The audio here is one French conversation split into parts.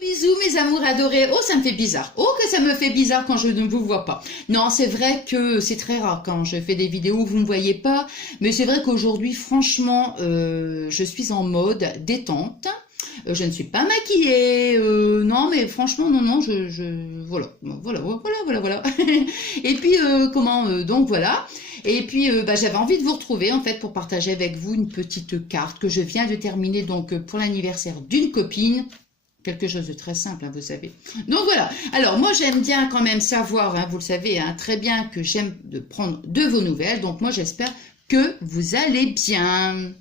Bisous mes amours adorés. Oh, ça me fait bizarre. Oh, que ça me fait bizarre quand je ne vous vois pas. Non, c'est vrai que c'est très rare quand je fais des vidéos où vous ne me voyez pas. Mais c'est vrai qu'aujourd'hui, franchement, je suis en mode détente. Je ne suis pas maquillée. Non, mais franchement, non, voilà. Et puis, donc voilà. Et puis, j'avais envie de vous retrouver, en fait, pour partager avec vous une petite carte que je viens de terminer, donc, pour l'anniversaire d'une copine. Quelque chose de très simple, hein, vous savez. Donc voilà. Alors moi j'aime bien quand même savoir, hein, vous le savez hein, très bien que j'aime de prendre de vos nouvelles. Donc moi j'espère que vous allez bien.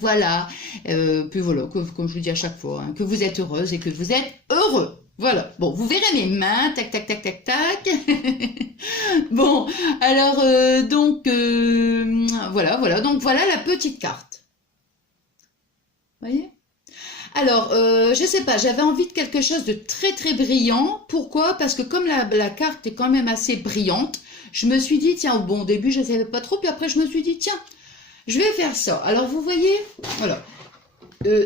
Voilà. Puis voilà, comme je vous dis à chaque fois, hein, que vous êtes heureuse et que vous êtes heureux. Voilà. Bon, vous verrez mes mains, tac, tac, tac, tac, tac. Bon, alors voilà. Donc voilà la petite carte. Vous voyez? Alors, je sais pas, j'avais envie de quelque chose de très très brillant. Pourquoi? Parce que comme la carte est quand même assez brillante, je me suis dit, tiens, bon, au début, je ne savais pas trop, puis après, je me suis dit, tiens, je vais faire ça. Alors, vous voyez, voilà.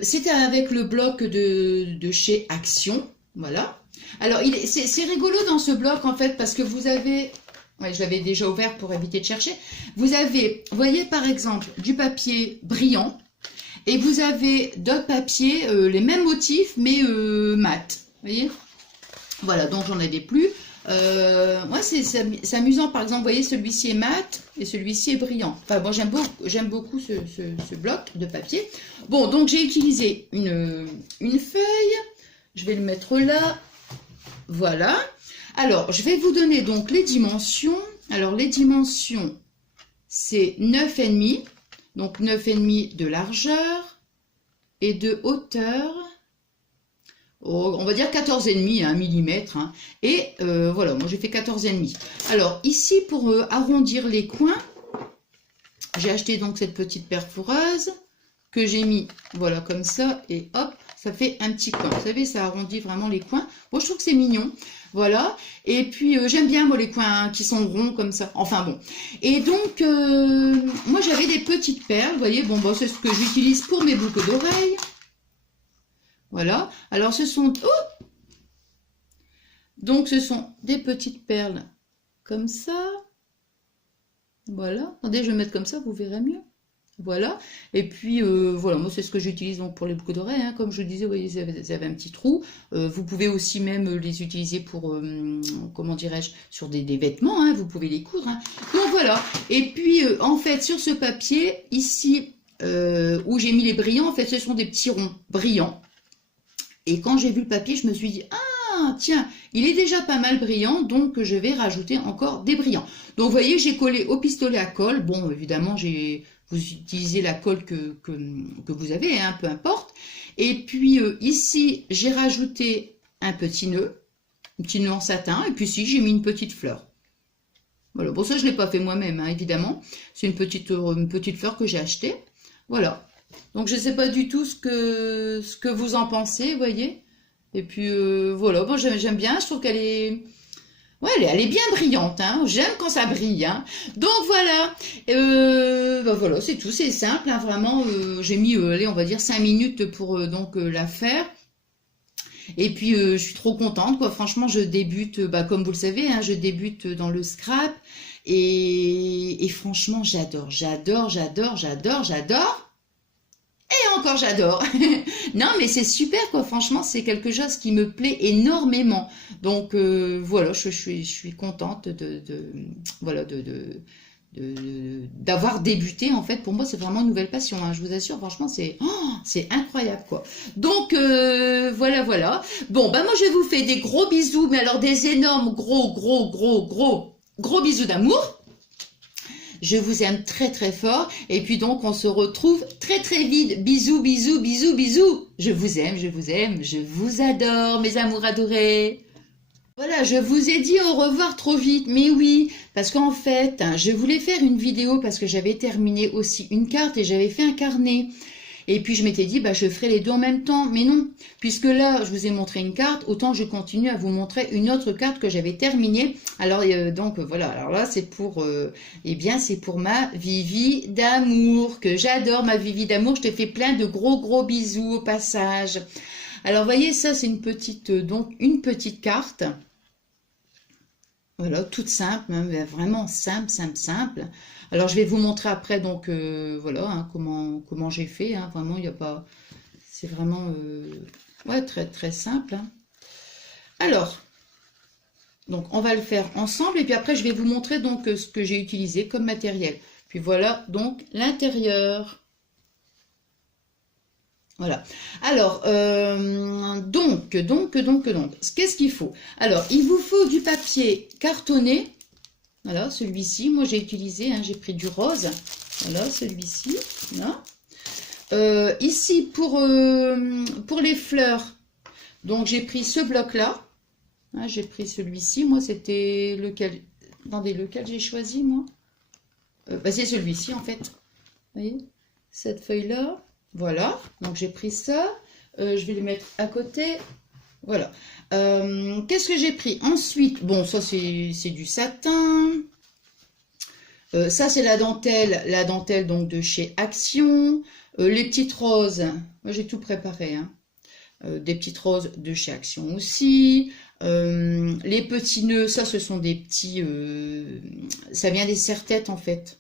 C'était avec le bloc de chez Action, voilà. Alors, c'est rigolo dans ce bloc, en fait, parce que vous avez... Ouais, je l'avais déjà ouvert pour éviter de chercher. Vous avez, vous voyez, par exemple, du papier brillant. Et vous avez d'autres papiers, les mêmes motifs, mais mat. Vous voyez? Voilà, donc j'en avais plus. Ouais, c'est amusant. Par exemple, vous voyez, celui-ci est mat et celui-ci est brillant. Enfin, bon, j'aime beaucoup ce bloc de papier. Bon, donc j'ai utilisé une feuille. Je vais le mettre là. Voilà. Alors, je vais vous donner donc les dimensions. Alors, les dimensions, c'est 9,5. Donc 9,5 de largeur et de hauteur, on va dire 14,5 mm. Hein. Et voilà, moi j'ai fait 14,5. Alors ici, pour arrondir les coins, j'ai acheté donc cette petite perforeuse que j'ai mis, voilà, comme ça, et hop, ça fait un petit coin. Vous savez, ça arrondit vraiment les coins. Moi, je trouve que c'est mignon. Voilà. Et puis, j'aime bien, moi, les coins qui sont ronds comme ça. Enfin, bon. Et donc, moi, j'avais des petites perles. Vous voyez, bon, c'est ce que j'utilise pour mes boucles d'oreilles. Voilà. Alors, ce sont... Oh, donc, ce sont des petites perles comme ça. Voilà. Attendez, je vais mettre comme ça, vous verrez mieux. Voilà, et puis voilà, moi c'est ce que j'utilise donc pour les boucles d'oreilles, hein. Comme je disais, vous voyez, vous avez un petit trou. Vous pouvez aussi même les utiliser pour, comment dirais-je, sur des vêtements, hein. Vous pouvez les coudre. Hein. Donc voilà, et puis en fait sur ce papier, ici, où j'ai mis les brillants, en fait ce sont des petits ronds brillants. Et quand j'ai vu le papier, je me suis dit, ah tiens, il est déjà pas mal brillant, donc je vais rajouter encore des brillants. Donc vous voyez, j'ai collé au pistolet à colle. Bon, évidemment, vous utilisez la colle que vous avez, hein, peu importe. Et puis ici, j'ai rajouté un petit nœud en satin. Et puis ici, j'ai mis une petite fleur. Voilà, bon ça, je ne l'ai pas fait moi-même, hein, évidemment. C'est une petite fleur que j'ai achetée. Voilà. Donc je ne sais pas du tout ce que vous en pensez, vous voyez. Et puis voilà, bon, j'aime bien, je trouve qu'elle est... Ouais, elle est bien brillante, hein. J'aime quand ça brille, hein. Donc voilà, voilà, c'est tout, c'est simple, hein, vraiment. J'ai mis, allez, on va dire 5 minutes pour donc la faire. Et puis je suis trop contente, quoi. Franchement, je débute, comme vous le savez, hein, je débute dans le scrap et franchement, j'adore. Et encore j'adore. Non mais c'est super quoi, franchement c'est quelque chose qui me plaît énormément. Donc voilà, je suis contente voilà d'avoir débuté en fait. Pour moi c'est vraiment une nouvelle passion, hein, je vous assure, franchement c'est incroyable quoi. Donc voilà. Bon moi je vous fais des gros bisous, mais alors des énormes gros bisous d'amour. Je vous aime très très fort et puis donc on se retrouve très très vite. Bisous. Je vous aime, je vous adore mes amours adorés. Voilà, je vous ai dit au revoir trop vite, mais oui, parce qu'en fait, hein, je voulais faire une vidéo parce que j'avais terminé aussi une carte et j'avais fait un carnet. Et puis je m'étais dit, je ferai les deux en même temps. Mais non, puisque là, je vous ai montré une carte, autant je continue à vous montrer une autre carte que j'avais terminée. Alors donc voilà, alors là c'est pour, c'est pour ma Vivi d'amour, que j'adore ma Vivi d'amour. Je te fais plein de gros bisous au passage. Alors, voyez, ça, c'est une petite, donc, une petite carte. Voilà, toute simple, hein, mais vraiment simple, simple, simple. Alors, je vais vous montrer après, donc, voilà, hein, comment j'ai fait. Hein, vraiment, il n'y a pas... C'est vraiment, ouais, très, très simple. Hein. Alors, donc, on va le faire ensemble. Et puis après, je vais vous montrer, donc, ce que j'ai utilisé comme matériel. Puis voilà, donc, l'intérieur. Voilà. Alors, qu'est-ce qu'il faut? Alors, il vous faut du papier cartonné. Voilà, celui-ci. Moi, j'ai utilisé, hein, j'ai pris du rose. Voilà, celui-ci. Voilà. Ici, pour les fleurs, donc j'ai pris ce bloc-là. Hein, j'ai pris celui-ci. Moi, c'était lequel? Attendez, lequel j'ai choisi, moi? Bah, c'est celui-ci, en fait. Vous voyez? Cette feuille-là. Voilà, donc j'ai pris ça, je vais le mettre à côté, voilà. Qu'est-ce que j'ai pris? Ensuite, bon, ça c'est du satin, ça c'est la dentelle donc de chez Action, les petites roses, moi j'ai tout préparé, hein. Des petites roses de chez Action aussi, les petits nœuds, ça ce sont des petits, ça vient des serre-têtes en fait.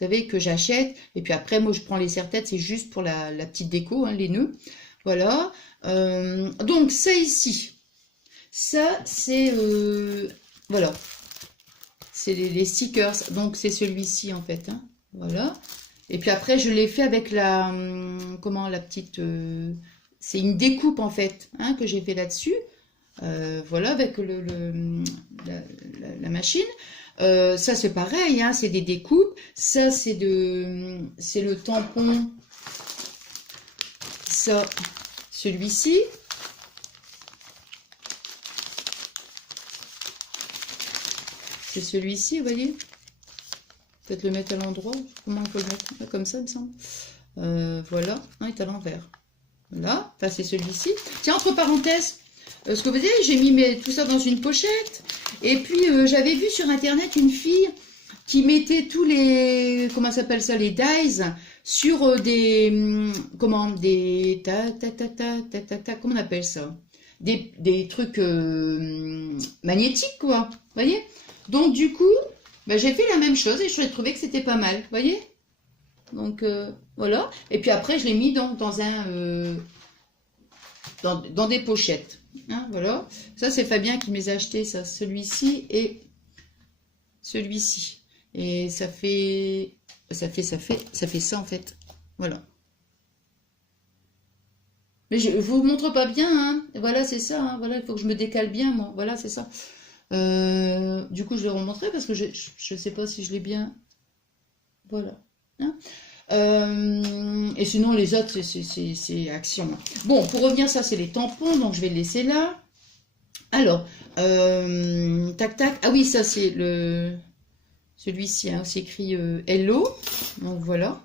Vous savez, que j'achète, et puis après, moi, je prends les serre-têtes, c'est juste pour la petite déco, hein, les nœuds. Voilà. Donc, ça ici, ça, c'est, voilà, c'est les stickers. Donc, c'est celui-ci, en fait. Hein, voilà. Et puis après, je l'ai fait avec la, comment, la petite, c'est une découpe, en fait, hein, que j'ai fait là-dessus. Voilà, avec la machine. Ça c'est pareil, hein, c'est des découpes. Ça c'est le tampon. Ça, celui-ci. C'est celui-ci, vous voyez. Peut-être le mettre à l'endroit. Comment il faut le mettre? Comme ça, il me semble. Voilà, non, il est à l'envers. Voilà, ça c'est celui-ci. Tiens, entre parenthèses. Ce que vous voyez, j'ai mis tout ça dans une pochette. Et puis, j'avais vu sur Internet une fille qui mettait tous les... Comment s'appelle ça? Les dies sur des... Comment? Des... Comment on appelle ça? Des trucs magnétiques, quoi. Vous voyez? Donc, du coup, bah, j'ai fait la même chose et je trouvais que c'était pas mal. Vous voyez? Donc, voilà. Et puis après, je l'ai mis dans un... dans des pochettes. Hein, voilà. Ça, c'est Fabien qui m'les a achetés, ça. Celui-ci et celui-ci. Et ça fait ça, en fait. Voilà. Mais je vous montre pas bien, hein. Voilà, c'est ça. Hein. Voilà, il faut que je me décale bien, moi. Voilà, c'est ça. Du coup, je vais remontrer parce que je sais pas si je l'ai bien... Voilà. Hein. Et sinon les autres c'est Action. Bon, pour revenir, ça c'est les tampons, donc je vais le laisser là. Alors, tac tac. Ah oui, ça c'est celui-ci, hein, c'est écrit Hello. Donc voilà.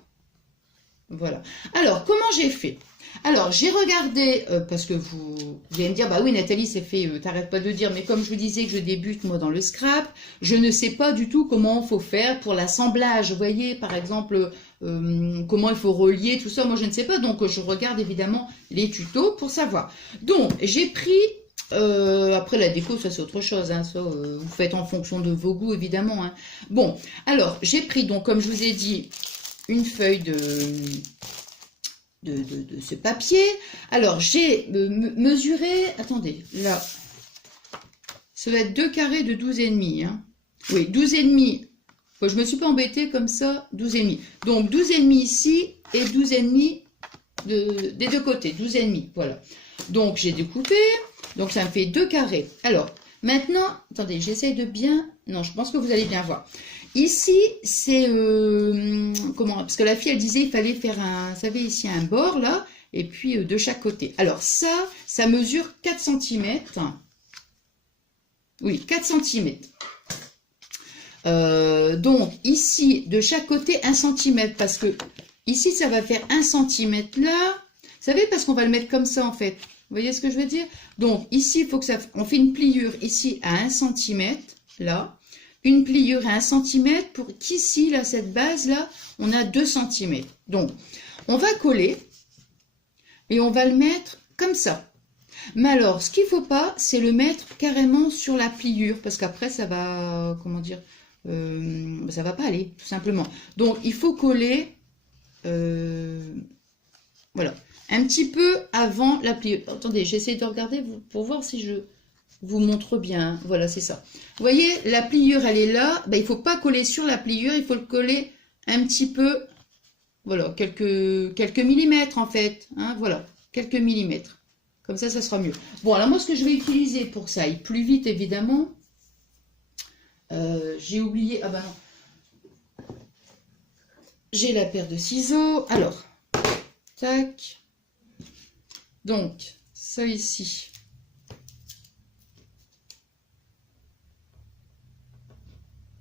Voilà. Alors, comment j'ai fait? Alors, j'ai regardé, parce que vous allez me dire, bah oui, Nathalie, c'est fait, t'arrêtes pas de dire, mais comme je vous disais que je débute, moi, dans le scrap, je ne sais pas du tout comment il faut faire pour l'assemblage. Vous voyez, par exemple, comment il faut relier, tout ça, moi, je ne sais pas. Donc, je regarde évidemment les tutos pour savoir. Donc, j'ai pris, après la déco, ça c'est autre chose, hein, ça, vous faites en fonction de vos goûts, évidemment. Hein. Bon, alors, j'ai pris, donc, comme je vous ai dit, une feuille de ce papier. Alors, j'ai mesuré, attendez, là, ça va être 2 carrés de 12,5. Hein. Oui, 12,5. Bon, je me suis pas embêtée comme ça, 12,5. Donc, 12,5 ici et 12,5 des deux côtés, 12,5, voilà. Donc, j'ai découpé, donc ça me fait 2 carrés. Alors, maintenant, attendez, j'essaie de bien... Non, je pense que vous allez bien voir. Ici, c'est... comment? Parce que la fille, elle disait il fallait faire un... Vous savez, ici, un bord, là, et puis de chaque côté. Alors, ça mesure 4 cm. Oui, 4 cm. Donc, ici, de chaque côté, 1 cm. Parce que ici, ça va faire 1 cm là. Vous savez, parce qu'on va le mettre comme ça, en fait. Vous voyez ce que je veux dire? Donc, ici, il faut que ça... On fait une pliure ici à 1 cm, là. Une pliure à 1 cm pour qu'ici, là, cette base-là, on a 2 cm. Donc, on va coller et on va le mettre comme ça. Mais alors, ce qu'il faut pas, c'est le mettre carrément sur la pliure, parce qu'après, ça va, comment dire, ça va pas aller, tout simplement. Donc, il faut coller, voilà, un petit peu avant la pliure. Attendez, j'essaie de regarder pour voir si je vous montre bien. Voilà, c'est ça. Vous voyez, la pliure, elle est là. Ben, il faut pas coller sur la pliure, il faut le coller un petit peu, voilà, quelques millimètres en fait. Hein, voilà, quelques millimètres. Comme ça sera mieux. Bon, alors moi, ce que je vais utiliser pour que ça aille plus vite, évidemment, j'ai oublié, ah ben non, j'ai la paire de ciseaux. Alors, tac. Donc, ça ici.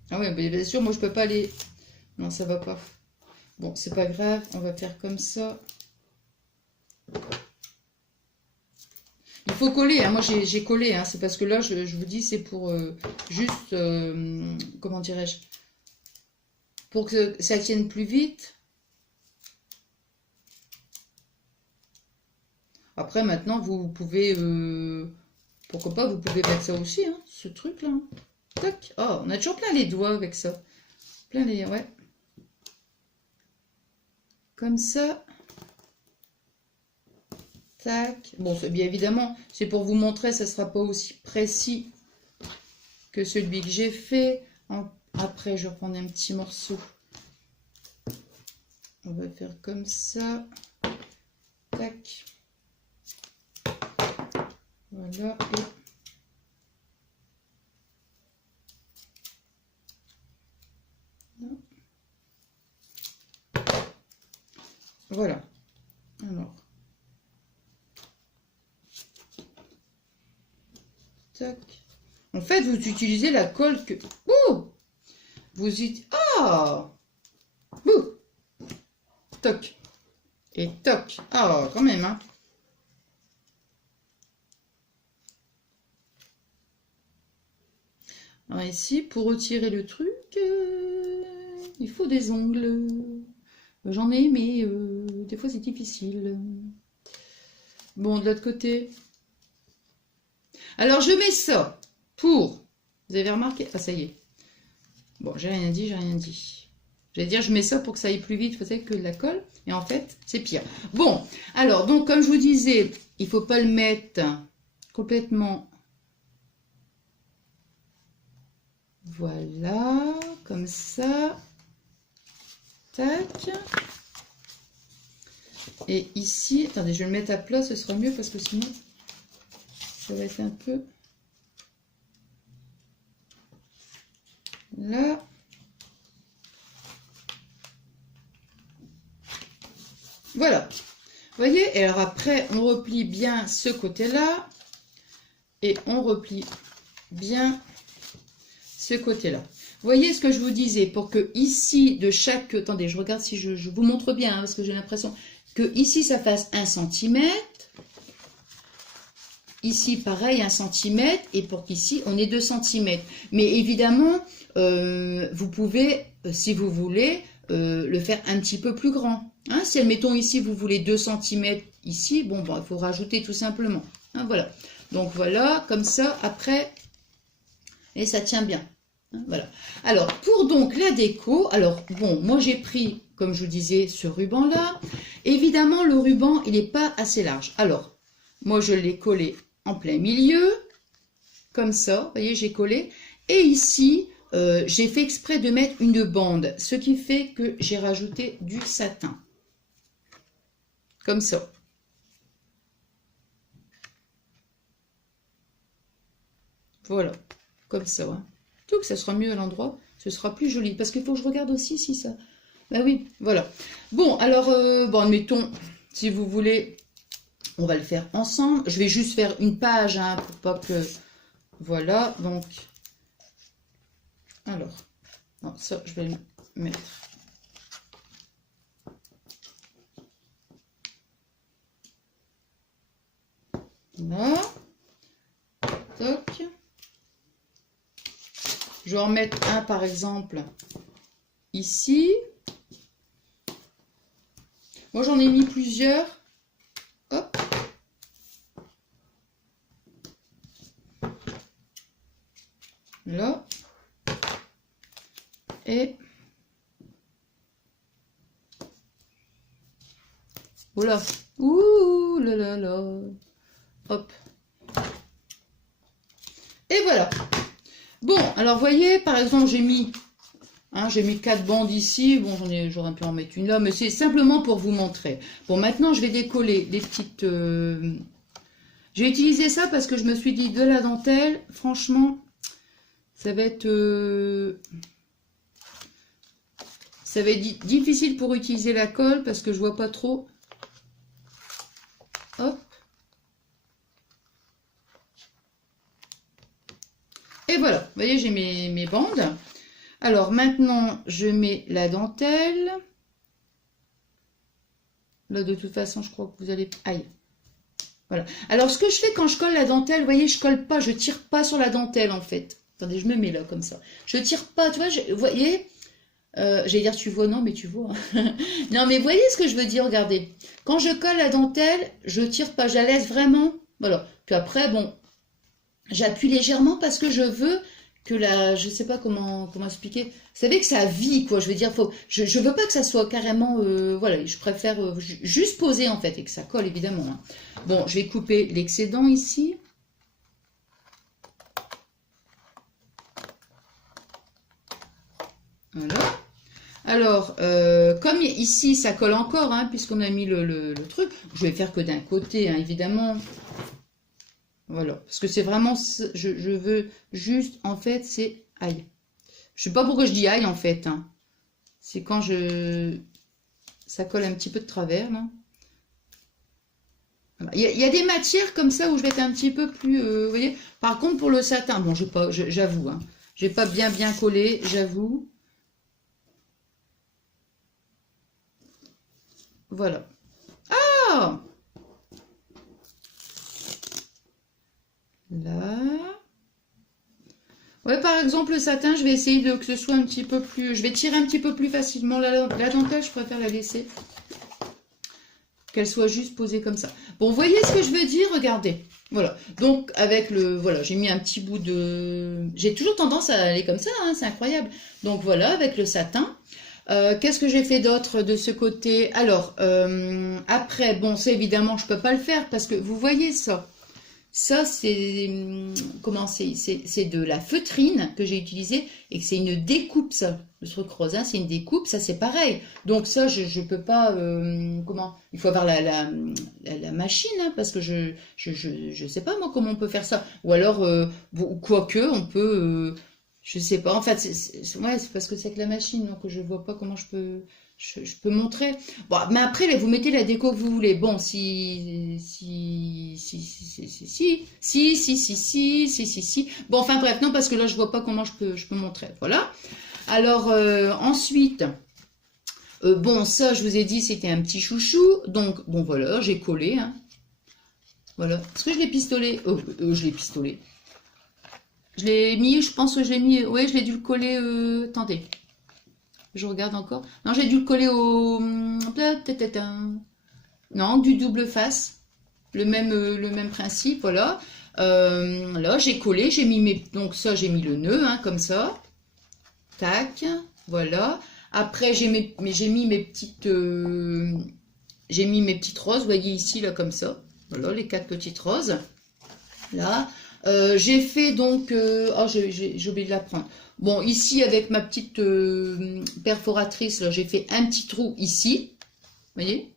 Ah oui, bien sûr, moi, je peux pas les... Non, ça va pas. Bon, c'est pas grave, on va faire comme ça. Il faut coller, hein. Moi j'ai collé, hein. C'est parce que là, je vous dis, c'est pour juste, comment dirais-je, pour que ça tienne plus vite. Après, maintenant, vous pouvez, pourquoi pas, vous pouvez mettre ça aussi, hein, ce truc-là. Hein. Tac. Oh, on a toujours plein les doigts avec ça. Plein les, ouais. Comme ça. Tac. Bon, bien évidemment, c'est pour vous montrer, ça ne sera pas aussi précis que celui que j'ai fait. Après, je vais reprendre un petit morceau. On va faire comme ça. Tac. Voilà. Et... voilà. Alors. Tac. En fait, vous utilisez la colle que... Ouh! Vous utilisez... Ah! Bouh! Toc. Et toc. Ah, quand même, hein. Alors ici, pour retirer le truc, il faut des ongles. J'en ai, mais des fois c'est difficile. Bon, de l'autre côté. Alors, je mets ça pour... Vous avez remarqué? Ah, ça y est. Bon, j'ai rien dit, j'ai rien dit. J'allais dire, je mets ça pour que ça aille plus vite, vous savez, que de la colle. Et en fait, c'est pire. Bon, alors, donc, comme je vous disais, il ne faut pas le mettre complètement... Voilà, comme ça. Tac. Et ici, attendez, je vais le mettre à plat, ce sera mieux parce que sinon, ça va être un peu... Là. Voilà. Vous voyez? Et alors après, on replie bien ce côté-là. Et on replie bien ce côté-là. Vous voyez ce que je vous disais? Pour que ici, de chaque... Attendez, je regarde si je vous montre bien, hein, parce que j'ai l'impression que ici, ça fasse 1 cm. Ici, pareil, 1 cm. Et pour qu'ici, on ait 2 cm. Mais évidemment, vous pouvez, si vous voulez, le faire un petit peu plus grand. Hein, si, admettons, ici, vous voulez 2 cm ici, bon, il faut rajouter tout simplement. Hein, voilà. Donc, voilà, comme ça, après, et ça tient bien. Hein, voilà. Alors, pour donc la déco, alors, bon, moi, j'ai pris, comme je vous disais, ce ruban-là. Évidemment, le ruban, il n'est pas assez large. Alors, moi, je l'ai collé en plein milieu, comme ça, vous voyez, j'ai collé. Et ici, j'ai fait exprès de mettre une bande, ce qui fait que j'ai rajouté du satin. Comme ça. Voilà, comme ça. Hein. Tout que ça sera mieux à l'endroit, ce sera plus joli. Parce qu'il faut que je regarde aussi si ça... Ben oui, voilà. Bon, alors, bon, admettons, si vous voulez, on va le faire ensemble. Je vais juste faire une page, hein, pour pas que... Voilà, donc... Alors, non, ça, je vais le mettre. Là. Toc. Je vais en mettre un, par exemple, ici. Moi, j'en ai mis plusieurs. Hop. là. Et voilà. Ouh là là là. Hop. Et voilà. Bon, alors voyez, par exemple, j'ai mis 4 bandes ici. Bon, j'aurais pu en mettre une là, mais c'est simplement pour vous montrer. Bon, maintenant, je vais décoller les petites... J'ai utilisé ça parce que je me suis dit, de la dentelle, franchement, ça va être difficile pour utiliser la colle parce que je vois pas trop. Hop. Et voilà, vous voyez, j'ai mes bandes. Alors maintenant, je mets la dentelle. Là, de toute façon, je crois que vous allez... Aïe. Voilà. Alors, ce que je fais quand je colle la dentelle, vous voyez, je colle pas, je tire pas sur la dentelle, en fait. Attendez, je me mets là, comme ça. Je tire pas, tu vois, vous voyez, j'allais dire, tu vois, non, mais tu vois. Non, mais vous voyez ce que je veux dire, regardez. Quand je colle la dentelle, je tire pas, je la laisse vraiment. Voilà. Puis après, bon, j'appuie légèrement parce que je veux que je sais pas comment expliquer. Vous savez que ça vit, quoi. Je veux dire, je veux pas que ça soit carrément, voilà, je préfère juste poser, en fait, et que ça colle, évidemment. Hein. Bon, je vais couper l'excédent ici. Voilà. Alors, comme ici, ça colle encore, hein, puisqu'on a mis le truc, je vais faire que d'un côté, hein, évidemment. Voilà, parce que c'est vraiment, je veux juste, en fait, c'est aïe. Je sais pas pourquoi je dis aïe, en fait. Hein. C'est quand ça colle un petit peu de travers, là. Voilà. Il y a des matières comme ça où je vais être un petit peu plus, vous voyez. Par contre, pour le satin, bon, j'avoue, hein, j'ai pas bien collé, j'avoue. Voilà. Ah! Là. Ouais, par exemple, le satin, je vais essayer que ce soit un petit peu plus... Je vais tirer un petit peu plus facilement. La dentelle, je préfère la laisser. Qu'elle soit juste posée comme ça. Bon, vous voyez ce que je veux dire? Regardez. Voilà. Donc, avec le... Voilà, j'ai mis un petit bout de... J'ai toujours tendance à aller comme ça, hein, c'est incroyable. Donc, voilà, avec le satin. Qu'est-ce que j'ai fait d'autre de ce côté? Alors, après, bon, ça, évidemment, je peux pas le faire parce que vous voyez ça. Ça, c'est de la feutrine que j'ai utilisée et que c'est une découpe, ça. Le truc rose, hein, c'est une découpe, ça c'est pareil. Donc ça, je peux pas... il faut avoir la machine, hein, parce que je sais pas, moi, comment on peut faire ça. Ou alors, quoique, on peut... je sais pas, en fait, ouais, c'est parce que c'est que la machine, donc je vois pas comment je peux montrer. Bon, mais après, là, vous mettez la déco que vous voulez. Bon, si. Bon, enfin, bref, non, parce que là, je vois pas comment je peux montrer. Voilà. Alors, ensuite, bon, ça, je vous ai dit, c'était un petit chouchou. Donc, bon, voilà, j'ai collé. Hein. Voilà. Est-ce que je l'ai pistolé? Je l'ai pistolé. Je l'ai mis, je pense que je l'ai mis. Ouais, je l'ai dû le coller. Attendez. Je regarde encore. Non, j'ai dû le coller au... Non, du double face. Le même principe, voilà. Là, j'ai collé, j'ai mis mes... Donc ça, j'ai mis le nœud, hein, comme ça. Tac, voilà. Après, j'ai mis mes petites... j'ai mis mes petites roses, vous voyez ici, là, comme ça. Voilà, les 4 petites roses. Là. J'ai fait donc... oh, j'ai oublié de la prendre. Bon, ici, avec ma petite perforatrice, là, j'ai fait un petit trou ici. Vous voyez?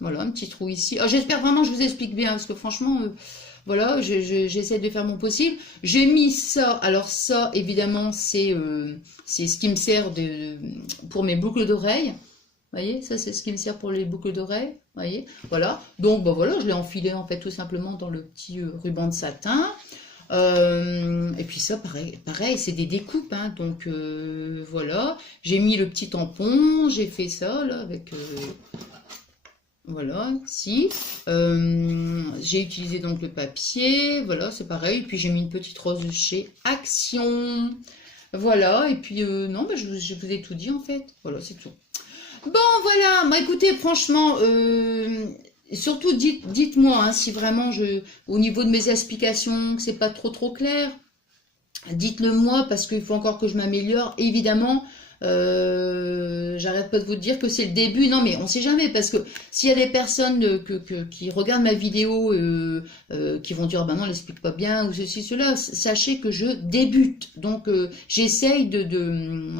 Voilà, un petit trou ici. Oh, j'espère vraiment que je vous explique bien, parce que franchement, voilà, j'essaie de faire mon possible. J'ai mis ça. Alors ça, évidemment, c'est ce qui me sert pour mes boucles d'oreilles. Vous voyez, ça, c'est ce qui me sert pour les boucles d'oreilles. Vous voyez, voilà. Donc, ben voilà, je l'ai enfilé, en fait, tout simplement dans le petit ruban de satin. Et puis ça, pareil, c'est des découpes, hein, donc voilà. J'ai mis le petit tampon, j'ai fait ça, là, avec... voilà, si. J'ai utilisé donc le papier, voilà, c'est pareil. Puis j'ai mis une petite rose chez Action. Voilà, et puis non, ben, je vous ai tout dit, en fait. Voilà, c'est tout. Bon, voilà, moi, écoutez, franchement... surtout, dites-moi hein, si vraiment, au niveau de mes explications, que c'est pas trop clair. Dites-le moi parce qu'il faut encore que je m'améliore. Évidemment, j'arrête pas de vous dire que c'est le début. Non, mais on sait jamais parce que s'il y a des personnes qui regardent ma vidéo, qui vont dire, bah non, elle explique pas bien ou ceci, cela, sachez que je débute. Donc, j'essaye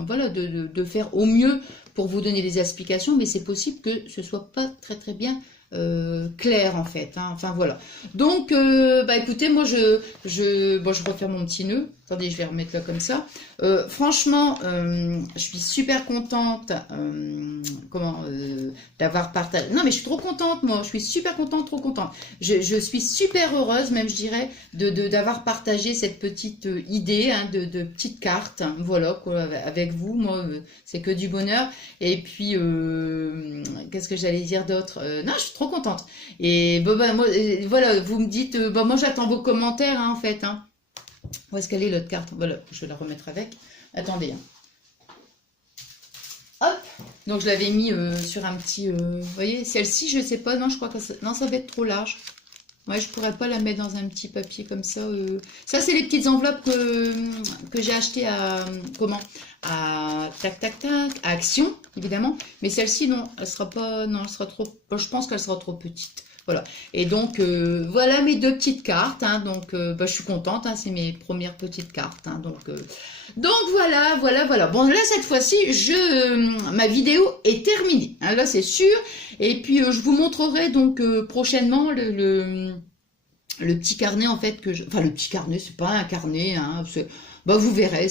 voilà, de faire au mieux pour vous donner des explications, mais c'est possible que ce soit pas très très bien clair en fait, hein. Enfin voilà. Donc bah écoutez, moi bon, je refais mon petit nœud. Attendez, je vais remettre là comme ça. Franchement, je suis super contente d'avoir partagé. Non mais je suis trop contente, moi. Je suis super contente, trop contente. Je suis super heureuse, même je dirais, d'avoir partagé cette petite idée, hein, de petite carte. Hein, voilà, quoi, avec vous. Moi, c'est que du bonheur. Et puis, qu'est-ce que j'allais dire d'autre? Non, je suis trop contente. Et bon, bah, moi, voilà, vous me dites, bah, moi j'attends vos commentaires, hein, en fait. Hein. Où est-ce qu'elle est l'autre carte? Voilà, je vais la remettre avec. Attendez. Hop. Donc je l'avais mis sur un petit. Vous voyez, celle-ci, je sais pas. Non, je crois que non, ça va être trop large. Ouais, je pourrais pas la mettre dans un petit papier comme ça. Ça, c'est les petites enveloppes que j'ai achetées à comment? À tac tac tac, à Action, évidemment. Mais celle-ci, non, elle sera pas. Non, elle sera trop. Je pense qu'elle sera trop petite. Voilà. Et donc, voilà mes deux petites cartes. Hein, donc, bah, je suis contente. Hein, c'est mes premières petites cartes. Hein, donc voilà, voilà, voilà. Bon, là, cette fois-ci, ma vidéo est terminée. Hein, là, c'est sûr. Et puis, je vous montrerai donc prochainement le petit carnet, en fait, enfin, le petit carnet, c'est pas un carnet. Hein, bah, vous verrez,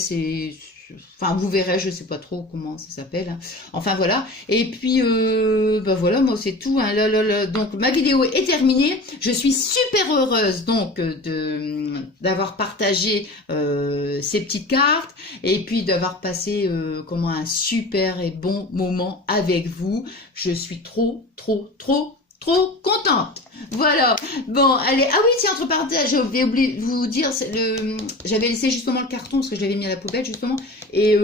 Enfin, vous verrez, je sais pas trop comment ça s'appelle. Hein. Enfin, voilà. Et puis, bah voilà, moi, c'est tout. Hein. Donc, ma vidéo est terminée. Je suis super heureuse, donc, d'avoir partagé ces petites cartes et puis d'avoir passé, un super et bon moment avec vous. Je suis trop, trop, trop contente. Voilà. Bon, allez. Ah oui, tiens, entre parenthèses, j'ai oublié de vous dire, j'avais laissé justement le carton parce que je l'avais mis à la poubelle justement. Et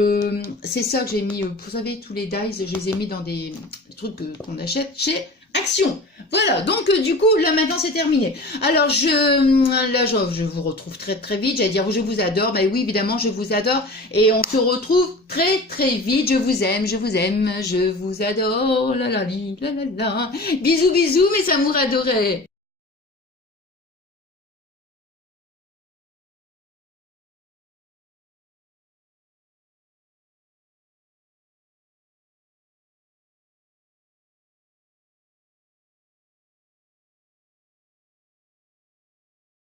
c'est ça que j'ai mis. Vous savez, tous les dies, je les ai mis dans des trucs qu'on achète chez Action. Voilà. Donc du coup, là maintenant c'est terminé. Alors je vous retrouve très très vite. J'allais dire je vous adore. Bah oui, évidemment, je vous adore. Et on se retrouve très très vite. Je vous aime, je vous aime, je vous adore. La la li, la la la. Bisous bisous, mes amours adorés.